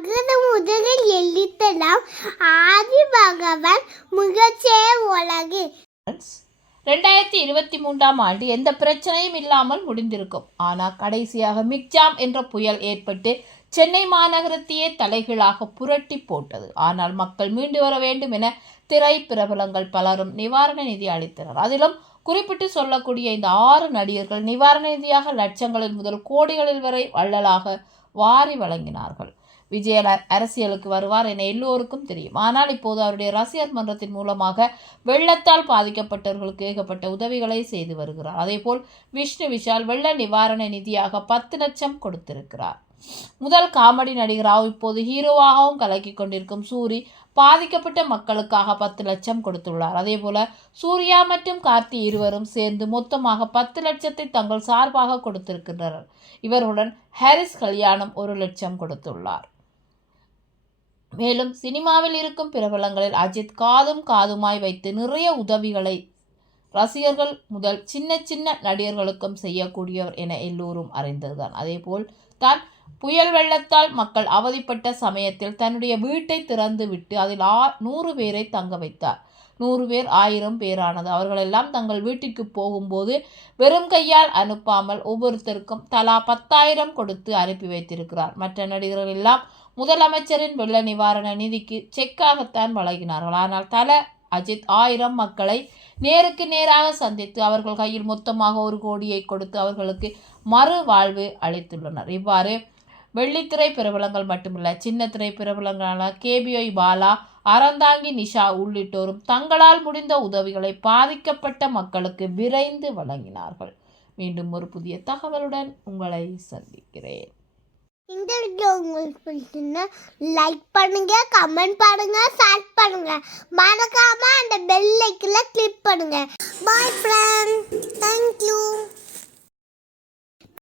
அகர முதலில் எழுத்தலாம். ஆதி பகவான் முகச்சே உலகு. ரெண்டாயிரத்தி இருபத்தி மூன்றாம் ஆண்டு எந்த பிரச்சனையும் இல்லாமல் முடிந்திருக்கும். ஆனால் கடைசியாக மிக்ஜாம் என்ற புயல் ஏற்பட்டு சென்னை மாநகரத்தையே தலைகீழாக புரட்டி போட்டது. ஆனால் மக்கள் மீண்டு வர வேண்டும் என திரை பிரபலங்கள் பலரும் நிவாரண நிதி அளித்தனர். அதிலும் குறிப்பிட்டு சொல்லக்கூடிய இந்த ஆறு நடிகர்கள் நிவாரண நிதியாக லட்சங்களில் முதல் கோடிகளில் வரை வள்ளலாக வாரி வழங்கினார்கள். விஜய் அரசியலுக்கு வருவார் என எல்லோருக்கும் தெரியும். ஆனால் இப்போது அவருடைய ரசிகர் மன்றத்தின் மூலமாக வெள்ளத்தால் பாதிக்கப்பட்டவர்களுக்கு ஏகப்பட்ட உதவிகளை செய்து வருகிறார். அதேபோல் விஷ்ணு விஷால் வெள்ள நிவாரண நிதியாக பத்து லட்சம் கொடுத்திருக்கிறார். முதல் காமெடி நடிகராகவும் இப்போது ஹீரோவாகவும் கலக்கி கொண்டிருக்கும் சூரி பாதிக்கப்பட்ட மக்களுக்காக பத்து லட்சம் கொடுத்துள்ளார். அதேபோல சூர்யா மற்றும் கார்த்தி இருவரும் சேர்ந்து மொத்தமாக பத்து லட்சத்தை தங்கள் சார்பாக கொடுத்திருக்கின்றனர். இவருடன் ஹாரிஸ் கல்யாணம் ஒரு லட்சம் கொடுத்துள்ளார். மேலும் சினிமாவில் இருக்கும் பிரபலங்களில் அஜித் காதும் காதுமாய் வைத்து நிறைய உதவிகளை ரசிகர்கள் முதல் சின்ன சின்ன நடிகர்களுக்கும் செய்யக்கூடியவர் என எல்லோரும் அறிந்ததுதான். அதேபோல் தான் புயல் வெள்ளத்தால் மக்கள் அவதிப்பட்ட சமயத்தில் தன்னுடைய வீட்டை திறந்து விட்டு அதில் ஆ நூறு பேரை தங்க வைத்தார். நூறு பேர் ஆயிரம் பேரானது. அவர்களெல்லாம் தங்கள் வீட்டிற்கு போகும்போது வெறும் கையால் அனுப்பாமல் ஒவ்வொருத்தருக்கும் தலா பத்தாயிரம் கொடுத்து அனுப்பி வைத்திருக்கிறார். மற்ற நடிகர்கள் எல்லாம் முதலமைச்சரின் வெள்ள நிவாரண நிதிக்கு செக்காகத்தான் வழங்கினார்கள். ஆனால் தல அஜித் ஆயிரம் மக்களை நேருக்கு நேராக சந்தித்து அவர்கள் கையில் மொத்தமாக ஒரு கோடியை கொடுத்து அவர்களுக்கு மறு வாழ்வு அளித்துள்ளனர். இவ்வாறு வெள்ளித்திரை பிரபலங்கள் மட்டுமல்ல சின்ன திரை பிரபலங்களான கேபிஒய் பாலா அறந்தாங்கி நிஷா உள்ளிட்டோரும் தங்களால் முடிந்த உதவிகளை பாதிக்கப்பட்ட மக்களுக்கு விரைந்து வழங்கினார்கள். மீண்டும் ஒரு புதிய தகவலுடன் உங்களை சந்திக்கிறேன். இந்த வீடியோ உங்களுக்கு பிடிச்சிருந்தா லைக் பண்ணுங்க கமெண்ட் பண்ணுங்க ஷேர் பண்ணுங்க. மறக்காம அந்த பெல் ஐக்கில் கிளிக் பண்ணுங்க. பாய் ஃப்ரெண்ட்